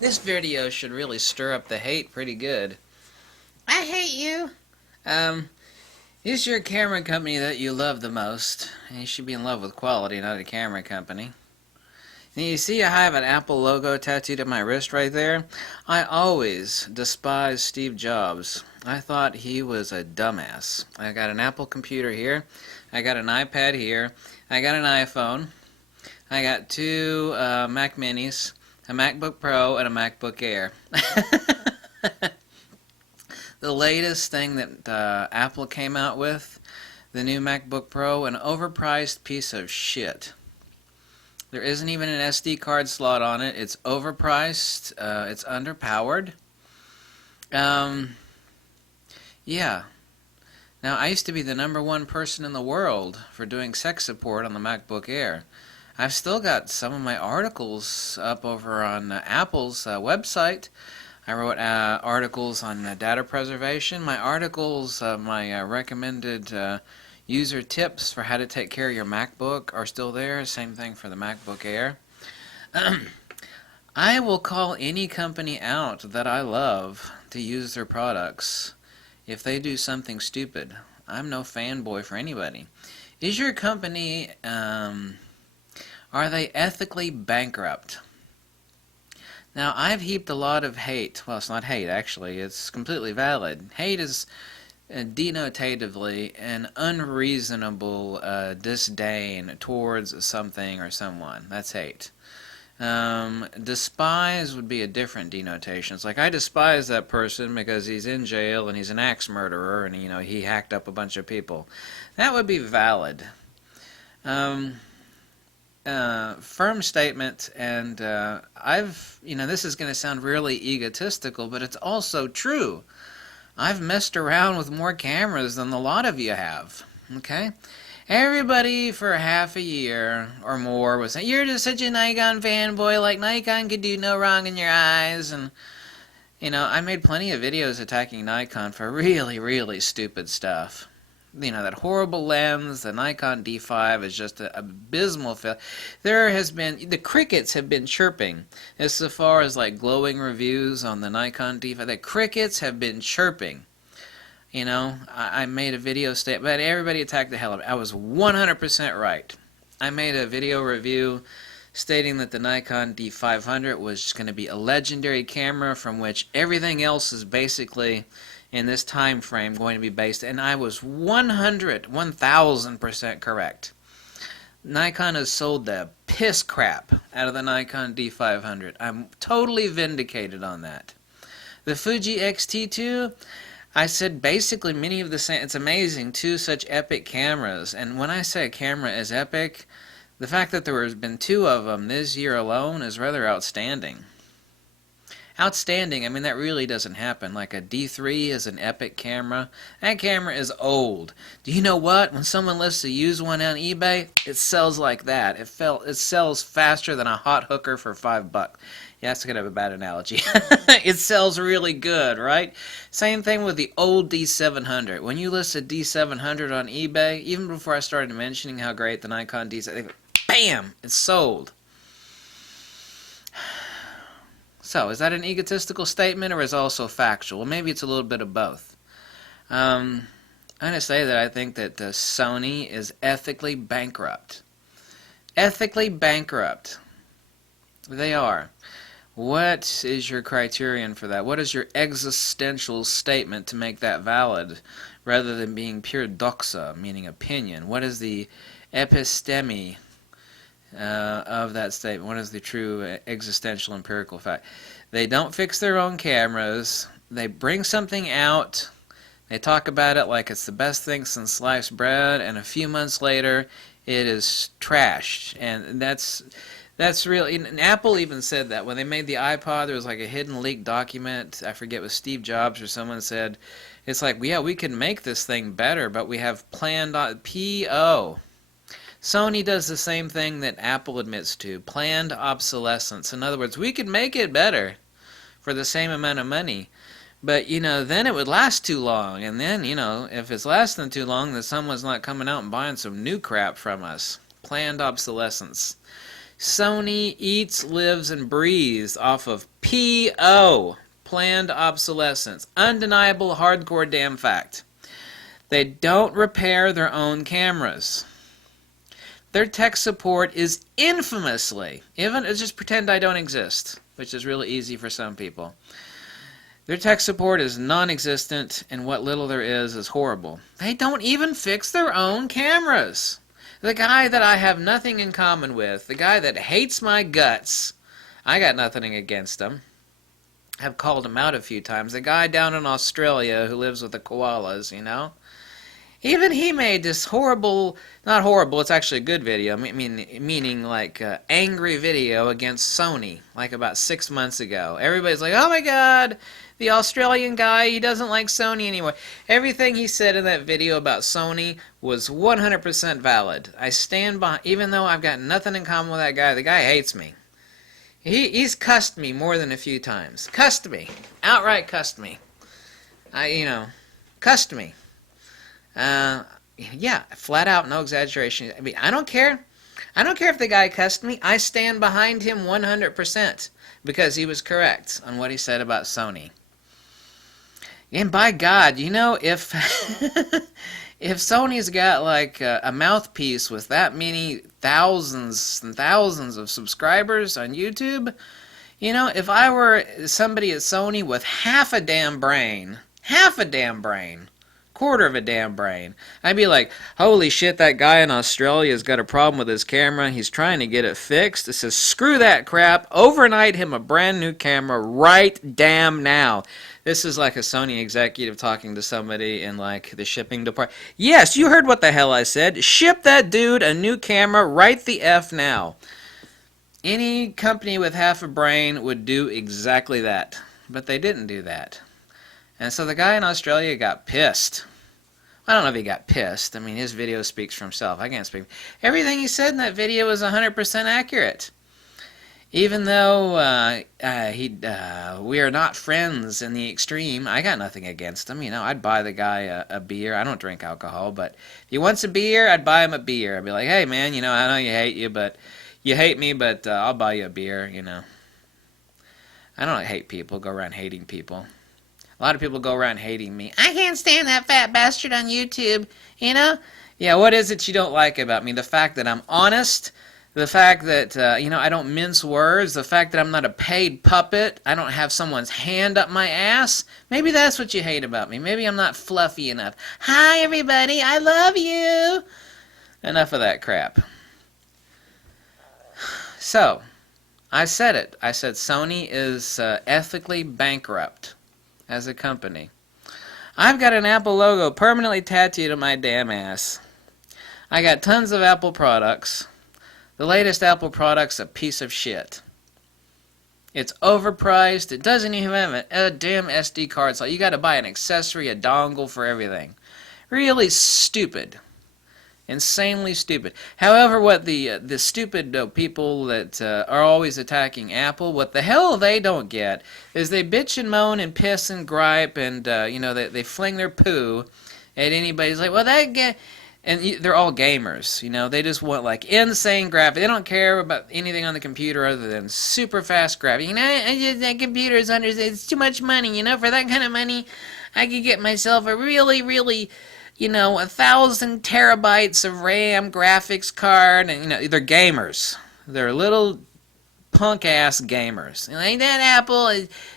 This video should really stir up the hate pretty good. I hate you. Is your camera company that you love the most? And you should be in love with quality, not a camera company. And you see I have an Apple logo tattooed on my wrist right there? I always despised Steve Jobs. I thought he was a dumbass. I got an Apple computer here. I got an iPad here. I got an iPhone. I got two Mac Minis, a MacBook Pro, and a MacBook Air. The latest thing that Apple came out with, the new MacBook Pro, an overpriced piece of shit. There isn't even an SD card slot on it. It's overpriced. It's underpowered. Yeah. Now, I used to be the #1 person in the world for doing tech support on the MacBook Air. I've still got some of my articles up over on Apple's website. I wrote articles on data preservation. My articles, my recommended user tips for how to take care of your MacBook are still there. Same thing for the MacBook Air. I will call any company out that I love to use their products if they do something stupid. I'm no fanboy for anybody. Is your company, are they ethically bankrupt? Now, I've heaped a lot of hate. Well, it's not hate, actually. It's completely valid. Hate is denotatively an unreasonable disdain towards something or someone. That's hate. Despise would be a different denotation. It's like, I despise that person because he's in jail and he's an axe murderer and, you know, he hacked up a bunch of people. That would be valid. Firm statement, and this is going to sound really egotistical, but it's also true. I've messed around with more cameras than a lot of you have, okay? Everybody for half a year or more was saying, you're just such a Nikon fanboy, like Nikon could do no wrong in your eyes, and, you know, I made plenty of videos attacking Nikon for really, really stupid stuff. You know, that horrible lens, the Nikon D5 is just an abysmal fail. The crickets have been chirping as far as like glowing reviews on the Nikon D5. The crickets have been chirping. You know, I made a video statement, but everybody attacked the hell out of it. I was 100% right. I made a video review stating that the Nikon D500 was going to be a legendary camera from which everything else is basically in this time frame going to be based, and I was 1000% correct. Nikon has sold the piss crap out of the Nikon D500. I'm totally vindicated on that. The Fuji X-T2, I said basically many of the same. It's amazing, two such epic cameras, and when I say a camera is epic, the fact that there has been two of them this year alone is rather outstanding. Outstanding, I mean, that really doesn't happen. Like a D3 is an epic camera. That camera is old. Do you know what? When someone lists a used one on eBay, it sells like that. It sells faster than a hot hooker for $5. Yeah, that's kind of a bad analogy. It sells really good, right? Same thing with the old D700. When you list a D700 on eBay, even before I started mentioning how great the Nikon D700, bam, it's sold. So, is that an egotistical statement or is it also factual? Well, maybe it's a little bit of both. I'm going to say that I think that Sony is ethically bankrupt. Ethically bankrupt. They are. What is your criterion for that? What is your existential statement to make that valid rather than being pure doxa, meaning opinion? What is the episteme of that statement? What is the true existential empirical fact? They don't fix their own cameras. They bring something out. They talk about it like it's the best thing since sliced bread, and a few months later, it is trashed. And that's really. And Apple even said that when they made the iPod, there was like a hidden leaked document. I forget, with Steve Jobs or someone said, it's like, yeah, we can make this thing better, but we have planned on PO. Sony does the same thing that Apple admits to, planned obsolescence. In other words, we could make it better for the same amount of money, but, you know, then it would last too long, and then, you know, if it's lasting too long, then someone's not coming out and buying some new crap from us. Planned obsolescence. Sony eats, lives, and breathes off of PO, planned obsolescence. Undeniable, hardcore damn fact. They don't repair their own cameras. Their tech support is infamously, even just pretend I don't exist, which is really easy for some people. Their tech support is non-existent, and what little there is horrible. They don't even fix their own cameras. The guy that I have nothing in common with, the guy that hates my guts, I got nothing against him. I've called him out a few times. The guy down in Australia who lives with the koalas, you know? Even he made this horrible, not horrible, it's actually a good video, meaning like angry video against Sony, like about 6 months ago. Everybody's like, oh my god, the Australian guy, he doesn't like Sony anymore. Everything he said in that video about Sony was 100% valid. I stand by, even though I've got nothing in common with that guy, the guy hates me. He's cussed me more than a few times. Cussed me. Outright cussed me. Cussed me. Yeah, flat out, no exaggeration. I mean, I don't care. I don't care if the guy cussed me. I stand behind him 100% because he was correct on what he said about Sony. And by God, you know, if if Sony's got like a mouthpiece with that many thousands and thousands of subscribers on YouTube, you know, if I were somebody at Sony with half a damn brain, quarter of a damn brain, I'd be like, holy shit, that guy in Australia's got a problem with his camera, he's trying to get it fixed. It says, screw that crap, overnight him a brand new camera right damn now. This is like a Sony executive talking to somebody in like the shipping department. Yes, you heard what the hell I said. Ship that dude a new camera right the F now. Any company with half a brain would do exactly that. But they didn't do that. And so the guy in Australia got pissed. I don't know if he got pissed. I mean, his video speaks for himself. I can't speak. Everything he said in that video was 100% accurate. Even though we are not friends in the extreme, I got nothing against him. You know, I'd buy the guy a beer. I don't drink alcohol, but if he wants a beer, I'd buy him a beer. I'd be like, hey, man, you know, I know you hate me, but I'll buy you a beer, you know. I don't hate people, go around hating people. A lot of people go around hating me. I can't stand that fat bastard on YouTube, you know? Yeah, what is it you don't like about me? The fact that I'm honest, the fact that, you know, I don't mince words, the fact that I'm not a paid puppet, I don't have someone's hand up my ass. Maybe that's what you hate about me. Maybe I'm not fluffy enough. Hi, everybody, I love you. Enough of that crap. So, I said it. I said Sony is ethically bankrupt as a company. I've got an Apple logo permanently tattooed on my damn ass. I got tons of Apple products. The latest Apple product's a piece of shit. It's overpriced. It doesn't even have a damn SD card slot. You got to buy an accessory, a dongle for everything. Really stupid. Insanely stupid. However, what the stupid people that are always attacking Apple, what the hell they don't get is they bitch and moan and piss and gripe and you know, they fling their poo at anybody. It's like, well, that guy, and they're all gamers. You know, they just want like insane graphics. They don't care about anything on the computer other than super fast graphics. You know, that computer is it's too much money. You know, for that kind of money, I could get myself a really, you know, 1,000 terabytes of RAM graphics card, and you know, they're gamers. They're little punk-ass gamers. Like that Apple,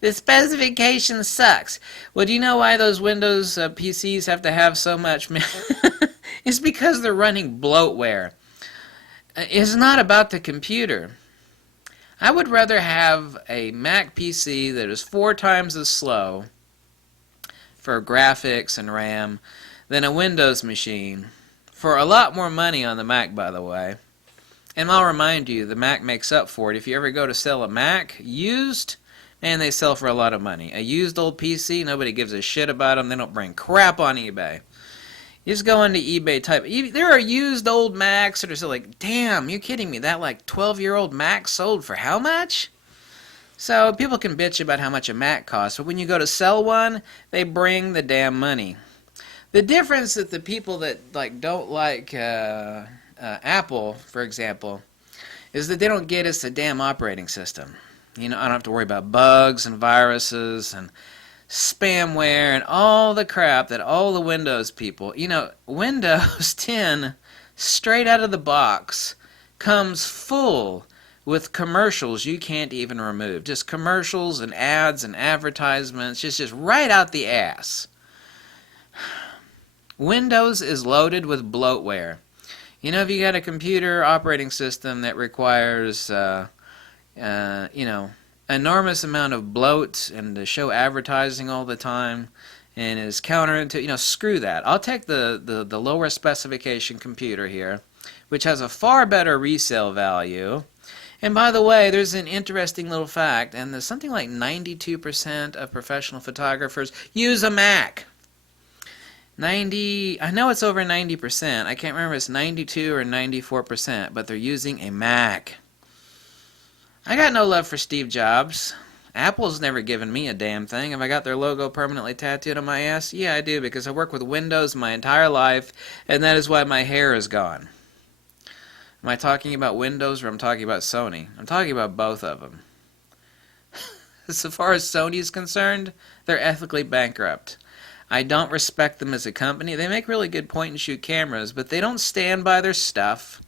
the specification sucks. Well, do you know why those Windows PCs have to have so much? It's because they're running bloatware. It's not about the computer. I would rather have a Mac PC that is 4 times as slow for graphics and RAM than a Windows machine, for a lot more money on the Mac, by the way. And I'll remind you, the Mac makes up for it. If you ever go to sell a Mac used, man, they sell for a lot of money. A used old PC, nobody gives a shit about them. They don't bring crap on eBay. You just go into eBay, type. There are used old Macs that are still like, damn, you kidding me? That like 12-year-old Mac sold for how much? So people can bitch about how much a Mac costs, but when you go to sell one, they bring the damn money. The difference that the people that like don't like Apple, for example, is that they don't get it's the damn operating system. I don't have to worry about bugs and viruses and spamware and all the crap that all the Windows people, Windows 10 straight out of the box comes full with commercials you can't even remove. Just commercials and ads and advertisements, just right out the ass. Windows is loaded with bloatware. If you got a computer operating system that requires, enormous amount of bloat and to show advertising all the time and is counterintuitive, screw that. I'll take the lower specification computer here, which has a far better resale value. And by the way, there's an interesting little fact, and there's something like 92% of professional photographers use a Mac. I know it's over 90%. I can't remember if it's 92 or 94%, but they're using a Mac. I got no love for Steve Jobs. Apple's never given me a damn thing. Have I got their logo permanently tattooed on my ass? Yeah, I do, because I work with Windows my entire life, and that is why my hair is gone. Am I talking about Windows or I'm talking about Sony? I'm talking about both of them. So far as Sony is concerned, they're ethically bankrupt. I don't respect them as a company. They make really good point-and-shoot cameras, but they don't stand by their stuff.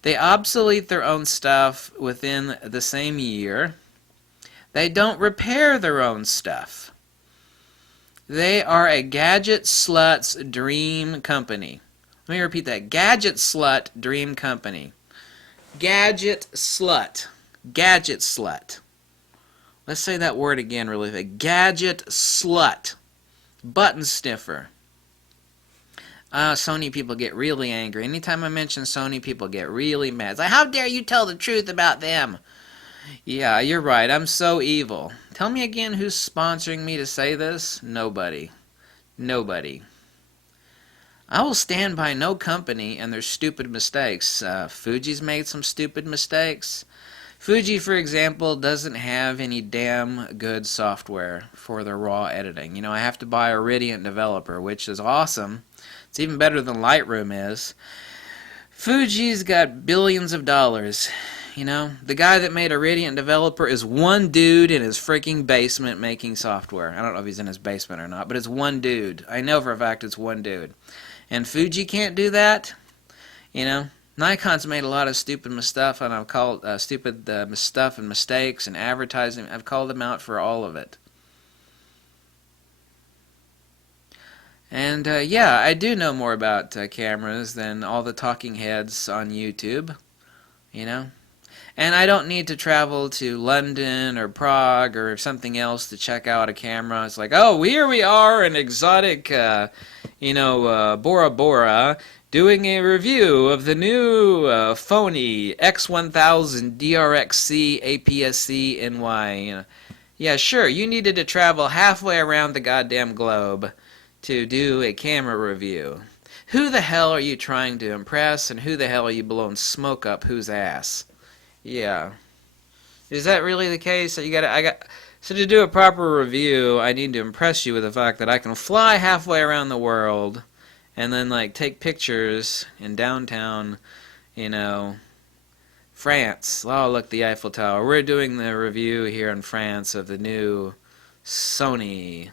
They obsolete their own stuff within the same year. They don't repair their own stuff. They are a gadget slut's dream company. Let me repeat that. Gadget slut dream company. Gadget slut. Gadget slut. Let's say that word again really fast. Gadget slut. Button sniffer. Sony people get really angry. Anytime I mention Sony, people get really mad. It's like, how dare you tell the truth about them? Yeah, you're right. I'm so evil. Tell me again who's sponsoring me to say this? Nobody. Nobody. I will stand by no company and their stupid mistakes. Fuji's made some stupid mistakes. Fuji, for example, doesn't have any damn good software for their raw editing. I have to buy a Radiant Developer, which is awesome. It's even better than Lightroom is. Fuji's got billions of dollars. The guy that made a Radiant Developer is one dude in his freaking basement making software. I don't know if he's in his basement or not, but it's one dude. I know for a fact it's one dude. And Fuji can't do that. Nikon's made a lot of stupid stuff, and I've called stupid stuff and mistakes and advertising. I've called them out for all of it. And yeah, I do know more about cameras than all the talking heads on YouTube. And I don't need to travel to London or Prague or something else to check out a camera. It's like, oh, here we are in exotic, Bora Bora, doing a review of the new Sony X1000 DRXC APS-C NY. Yeah, sure, you needed to travel halfway around the goddamn globe to do a camera review. Who the hell are you trying to impress, and who the hell are you blowing smoke up whose ass? Yeah. Is that really the case? So to do a proper review, I need to impress you with the fact that I can fly halfway around the world and then take pictures in downtown, France. Oh, look, the Eiffel Tower. We're doing the review here in France of the new Sony.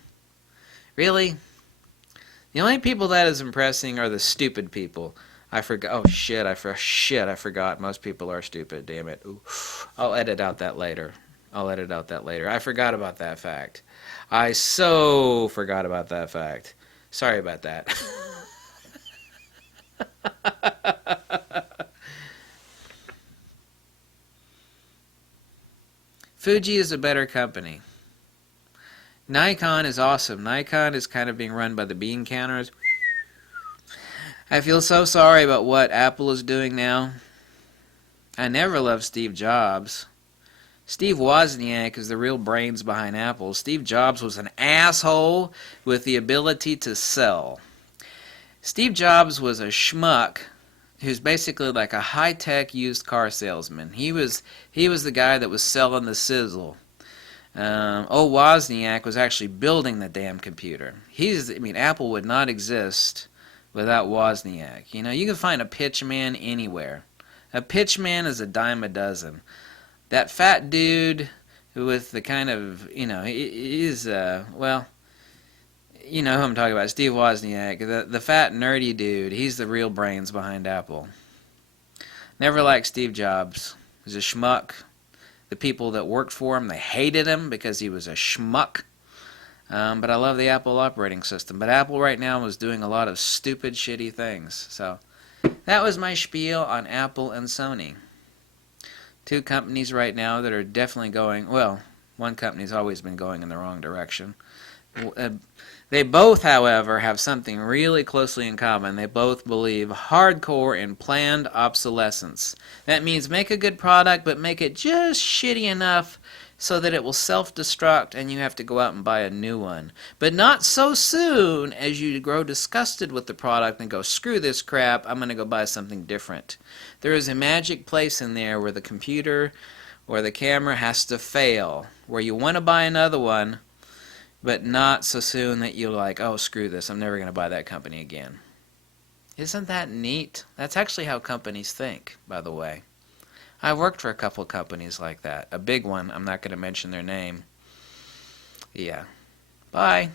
Really? The only people that is impressing are the stupid people. I forgot. Oh shit! I forgot. Most people are stupid. Damn it. Ooh. I'll edit out that later. I forgot about that fact. I so forgot about that fact. Sorry about that. Fuji is a better company. Nikon is awesome. Nikon is kind of being run by the bean counters. I feel so sorry about what Apple is doing now. I never loved Steve Jobs. Steve Wozniak is the real brains behind Apple. Steve Jobs was an asshole with the ability to sell. Steve Jobs was a schmuck who's basically like a high-tech used car salesman. He was the guy that was selling the sizzle. Wozniak was actually building the damn computer. Apple would not exist without Wozniak. You can find a pitch man anywhere. A pitchman is a dime a dozen. That fat dude with the kind of, he's, well, you know who I'm talking about, Steve Wozniak, the fat nerdy dude. He's the real brains behind Apple. Never liked Steve Jobs. He was a schmuck. The people that worked for him, they hated him because he was a schmuck. But I love the Apple operating system. But Apple right now is doing a lot of stupid, shitty things. So that was my spiel on Apple and Sony. Two companies right now that are definitely going, well, one company's always been going in the wrong direction. They both, however, have something really closely in common. They both believe hardcore in planned obsolescence. That means make a good product, but make it just shitty enough so that it will self-destruct and you have to go out and buy a new one. But not so soon as you grow disgusted with the product and go, screw this crap, I'm going to go buy something different. There is a magic place in there where the computer or the camera has to fail, where you want to buy another one, but not so soon that you're like, oh, screw this, I'm never going to buy that company again. Isn't that neat? That's actually how companies think, by the way. I worked for a couple of companies like that. A big one, I'm not going to mention their name. Yeah. Bye.